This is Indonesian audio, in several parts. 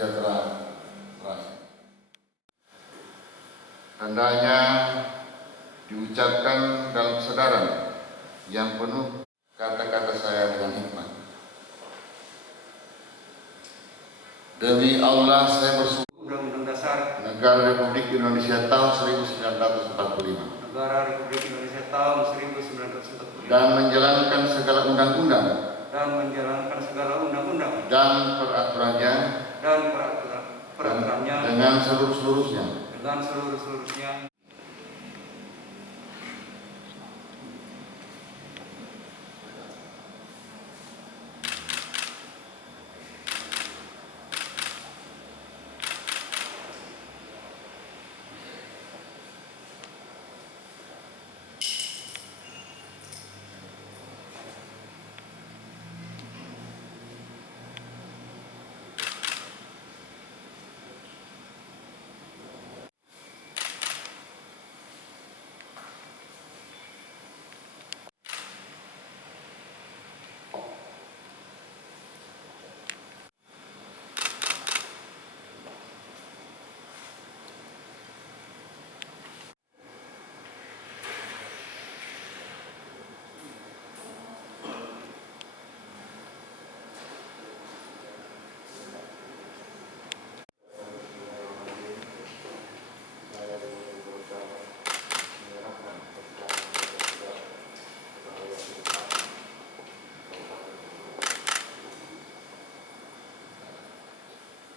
sejahtera rakyat. Hendaknya diucapkan dalam kesadaran yang penuh kata-kata saya dengan hikmat. Demi Allah saya bersumpah Undang-Undang Dasar Negara Republik Indonesia tahun 1945 Negara Republik Indonesia tahun 1945 dan menjalankan segala undang-undang dan peraturannya dengan seluruh-seluruhnya.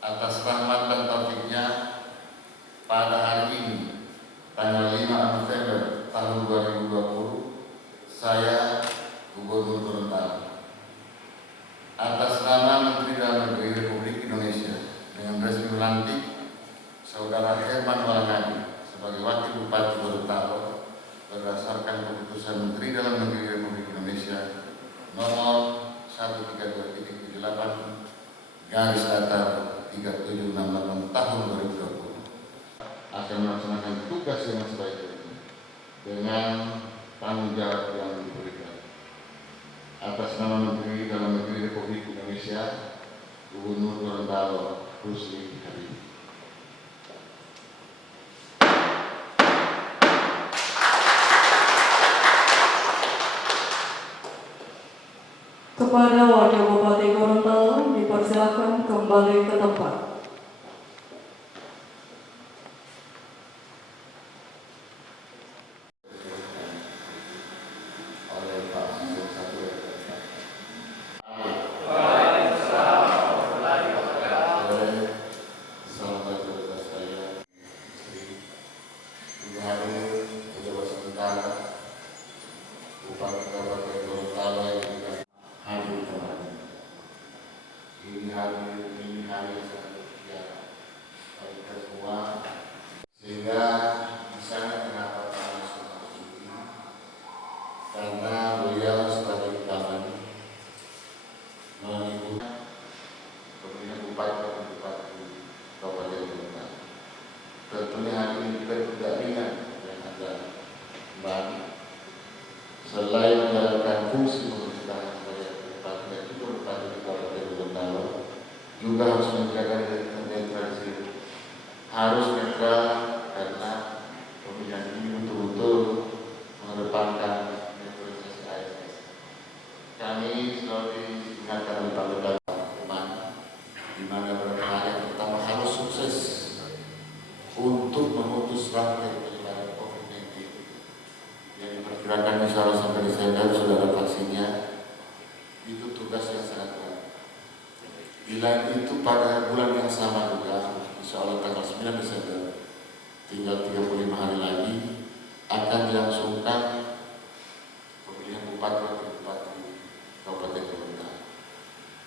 Atas rahmat dan taufiknya pada hari ini tanggal 5 November tahun 2020 saya Gubernur Gorontalo atas nama Menteri Dalam Negeri Republik Indonesia dengan resmi melantik Saudara Herman Walangadi sebagai Wakil Bupati Gorontalo berdasarkan keputusan Menteri Dalam Negeri Republik Indonesia nomor 132.78 garis datar 3768 tahun 2020 akan melaksanakan tugas yang sebaik-baiknya dengan tanggung jawab yang diberikan. Atas nama Menteri Dalam Negeri Republik Indonesia, Gubernur Gorontalo Rusli Habibie. Kepada Wakil Bupati Gorontalo dipersilakan kembali ke tempat. Ini hari ya kita semua sehingga misalnya kenapa kami suka ini karena beliau sebagai kami mengikuti pemilihan bupati Kabupaten Gorontalo. Tentunya hari ini kita tidak ringan yang ada kembali selain menjalankan fungsi pemerintahan sebagai bupati dan juga bupati di Kabupaten Gorontalo juga harus menjaga netralitas, harus netral karena pemilihan ini betul-betul mengedepankan netralitas ASN. Kami selalu diingatkan oleh Pak Bupati Uman, di mana beberapa hal yang pertama harus sukses untuk memutus rantai penyebaran COVID-19 yang diperkirakan insya Allah sampai Desember sudah ada vaksinnya. Itu tugas yang sangat berat. Bila itu pada bulan yang sama juga, insya Allah tanggal 9 Desember, tinggal 35 hari lagi, akan dilangsungkan pemilihan bupati Kabupaten Gorontalo.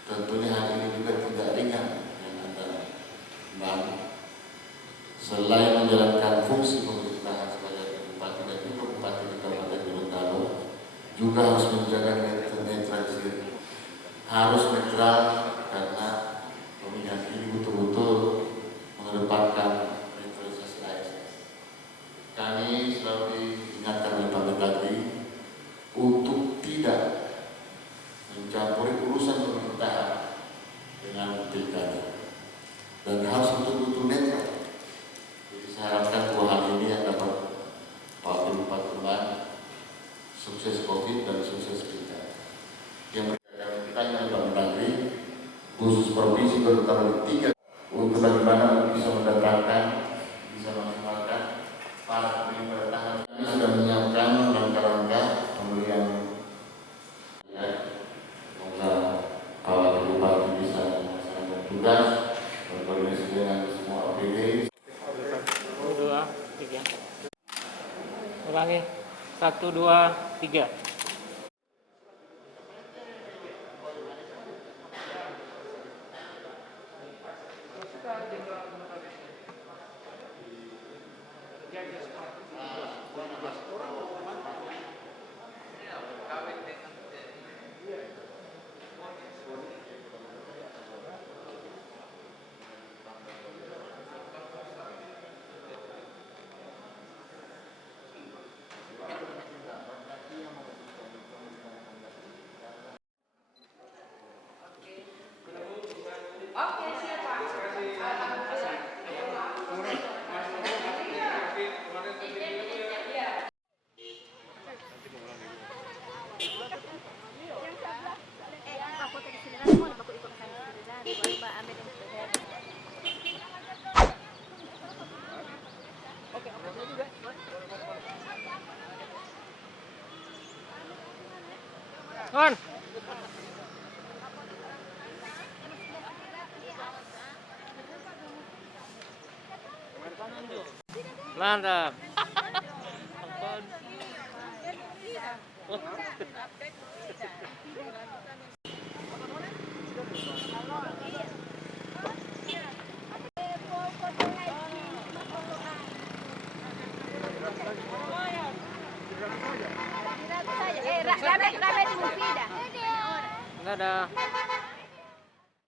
Tentunya hari ini juga tidak ringan yang Anda tahu. Selain menjalankan fungsi pemerintahan sebagai bupati dan juga bupati di Kabupaten Gorontalo, juga harus menjaga netralitas, harus netral karena pemilihan ini betul-betul mengedepankan netralitas ASN. Kami selalu diingatkan oleh Pak Bupati untuk tidak mencampuri urusan pemerintahan dengan pilkada. dan harus betul-betul netral. Jadi saya harapkan dua hal ini yang dapat Pak Tuhan sukses COVID dan sukses kita. Yang berkaitan dengan Bank Negeri khusus provinsi Gorontalo 3 untuk bagaimana bisa mendatangkan, bisa maksimalkan para pemimpin tangan. Kami sudah menyiapkan langkah-langkah pemberian ya, semoga Pak Bupati bisa melaksanakan tugas berkoordinasi dengan semua OPD. 1, 2, 3. Ulangi. 1, 2, 3. On. Mantap. Rame di Mufida. Enggak ada.